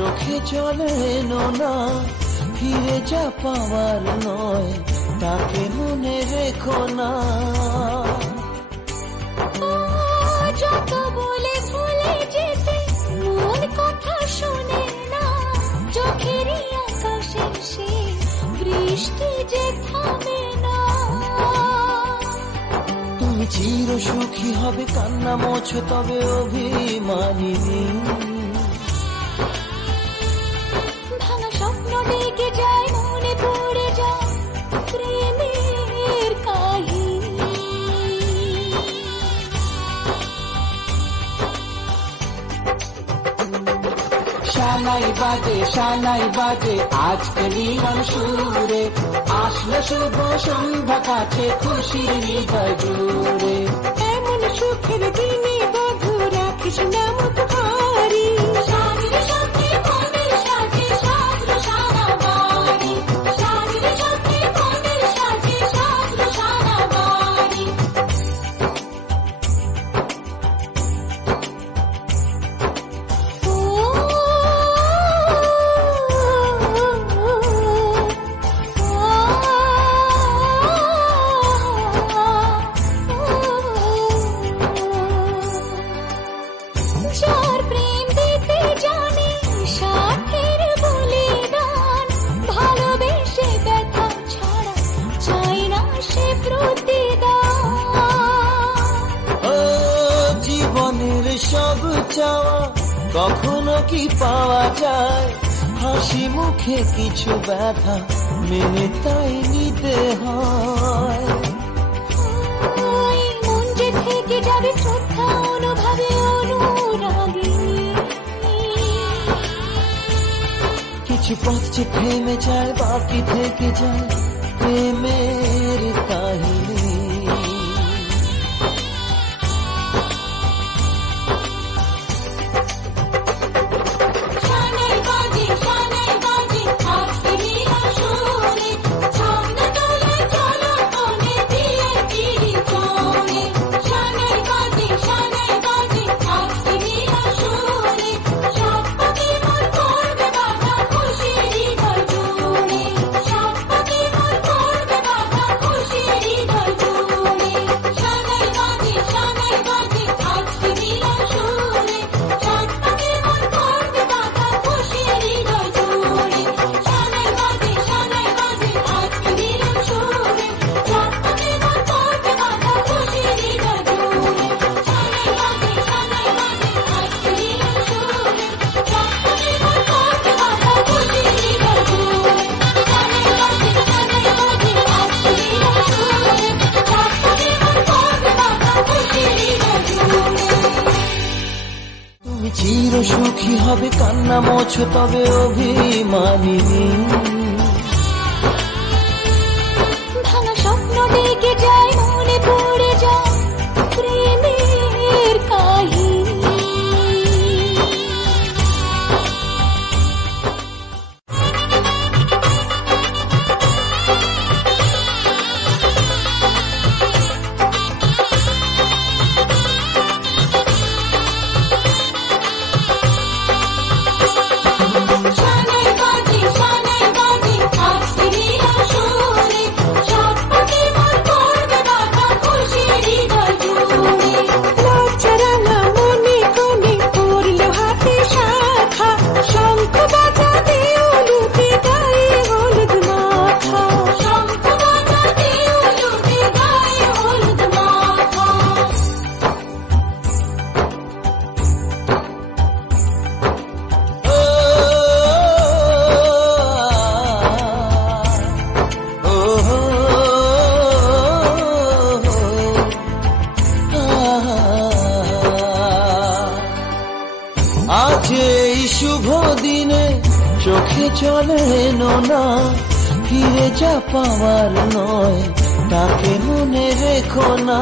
চোখে চলে না, ফিরে যা পাওয়ার নয়, তাকে মনে রেখো না। যত বলে ভুলে যেতে মন কথা শোনে না, চোখেরই আকাশে সে বৃষ্টি যে থামে না। তুমি চির সুখী হবে, কান্না মোছো তবে অভিমানিনী। ভাঙা স্বপ্ন ডেকে যায়, মনে পড়ে যায় প্রেমের কাহিনী। শানাই বাজে আজকে মিলন সুরে, আসলো শুভ সন্ধ্যা কাছে খুশির হৃদয় জুড়ে। এমন সুখের দিনে বধু রাখিস না মুখ ভারী, শাড়ির সাথে মনের সাথে সাজলো সারা বাড়ি, শাড়ির সাথে মনের সাথে সাজলো সারা বাড়ি। যার প্রেম দিতে জানে সাথের বলিদান, ভালোবেসে ব্যথা ছাড়া চাই না সে প্রতিদান। ও জীবনের সব চাওয়া কখনো কি পাওয়া যায়, হাসি মুখে কিছু ব্যথা মেনে তাই নিতে হয়। ওই মন যে থেকে যাবে শ্রদ্ধা অনুভবে অনুরাগিনী। কিছু পথ যে থেমে যায়, বাকি থেকে যায় প্রেমের কাহিনী। শানাই বাজে আজকে মিলন সুরে, ছন্দ তোলে চলো কোণে দিয়ে চিড়ি কোণে। শানাই বাজে আজকে মিলন সুরে, সাত পাখি মন করবে বাধা খুশির হৃদয় জুড়ে, সাত পাখি মন করবে বাধা খুশির হৃদয় জুড়ে। শানাই বাজে আজকে মিলন সুরে, সাত পাখি মন করবে বাধা খুশির হৃদয় জুড়ে। শানাই বাজে আজকে মিলন সুরে, সাত পাখি মন করবে বাধা খুশির হৃদয় জুড়ে। শানাই বাজে আজকে মিলন সুরে, সাত পাখি মন করবে বাধা খুশির হৃদয় জুড়ে। শানাই বাজে আজকে মিলন সুরে, সাত পাখি মন করবে বাধা খুশির হৃদয় জুড়ে। তুমি চির সুখী হবে, কান্না মোছো তবে অভিমানিনী। ভাঙা স্বপ্ন ডেকে যায়, মনে পড়ে যায় প্রেমের কাহিনী। শানাই বাজে আজকে মিলন সুরে, সাত পাখি মন করবে বাধা খুশির হৃদয় জুড়ে। লজ্জারাঙা মনে কোণে পড়লো হাতে শাখা, শঙ্খ বাজাতে উলুতে গায়ে হলুদ মাখা, শঙ্খ বাজাতে উলুতে গায়ে হলুদ মাখা। আজ এই শুভ দিনে চোখে চলে না, ফিরে যা পাওয়ার নয়, তাকে মনে রেখো না।